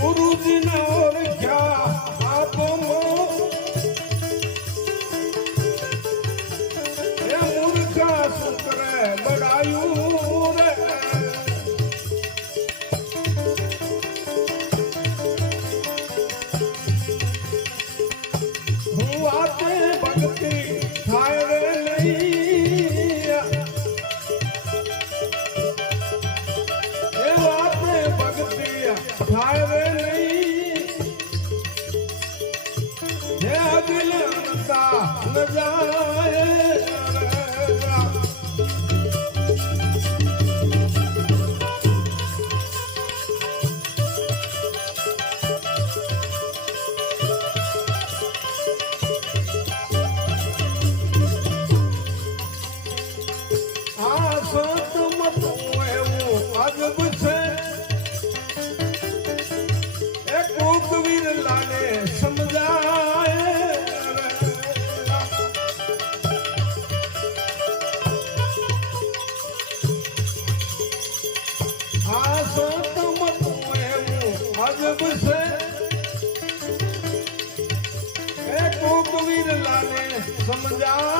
ગુરુજીના ઓળખ્યા Yeah. समझा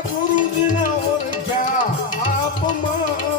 ગુરુજીના ઓરખ્યા આપમાં